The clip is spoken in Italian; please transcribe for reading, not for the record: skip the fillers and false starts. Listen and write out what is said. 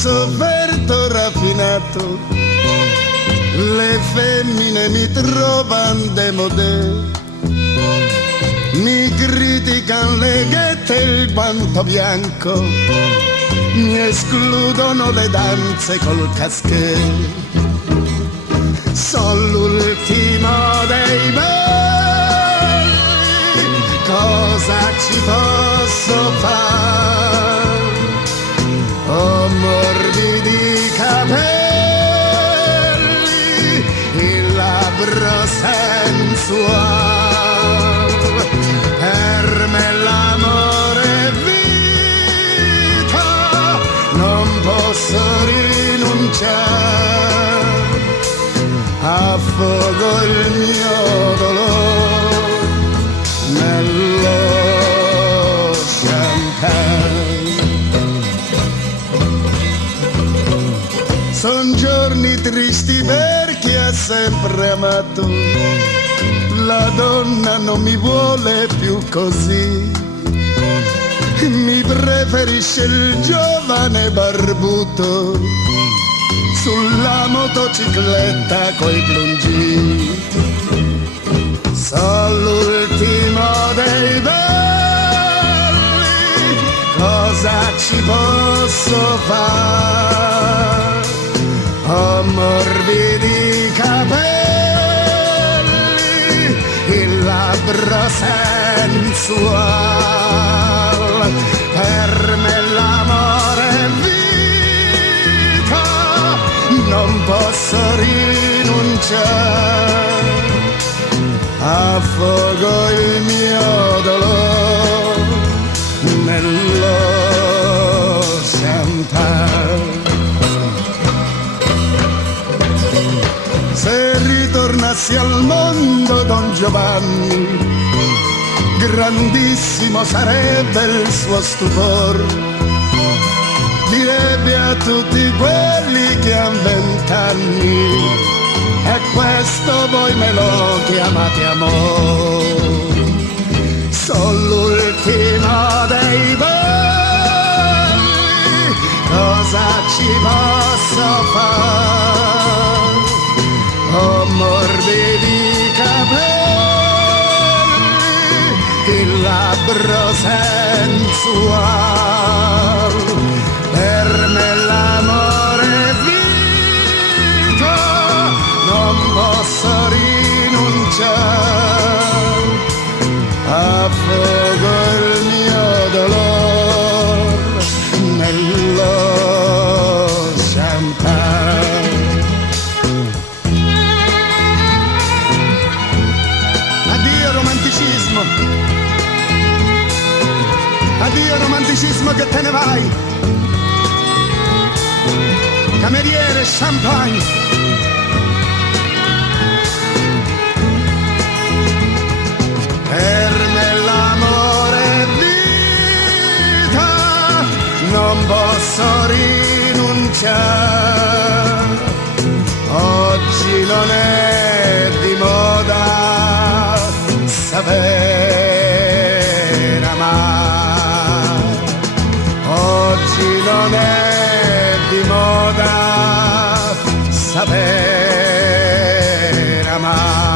sofferto raffinato, le femmine mi trovano demodè, mi critican le ghette e il guanto bianco, mi escludono le danze col caschè. Sono l'ultimo dei belli, cosa ci posso fare? Ho morbidi capelli, il labbro sensuale, per me l'amore è vita, non posso rinunciare, affogo il mio dolore nello champagne. Son giorni tristi per chi ha sempre amato, la donna non mi vuole più così, mi preferisce il giovane barbuto sulla motocicletta coi plungini. Sono l'ultimo dei belli, cosa ci posso fare? Ho morbidi capelli, il labbro sensuale, per me l'amore è vita, non posso rinunciare, affogo il mio dolore nello champagne. Se ritornassi al mondo Don Giovanni, grandissimo sarebbe il suo stupor, direbbe a tutti quelli che han 20 anni, e questo voi me lo chiamate amore. Sono l'ultimo dei belli, cosa ci posso fare? Ho morbidi capelli, il labbro sensuale, per me l'amore è vita, non posso rinunciare, affogo il mio dolore nello champagne. Addio romanticismo che te ne vai, cameriere, champagne. Per me l'amore è vita, non posso rinunciare, oggi non è di moda sapere amare, oggi non è di moda sapere amare.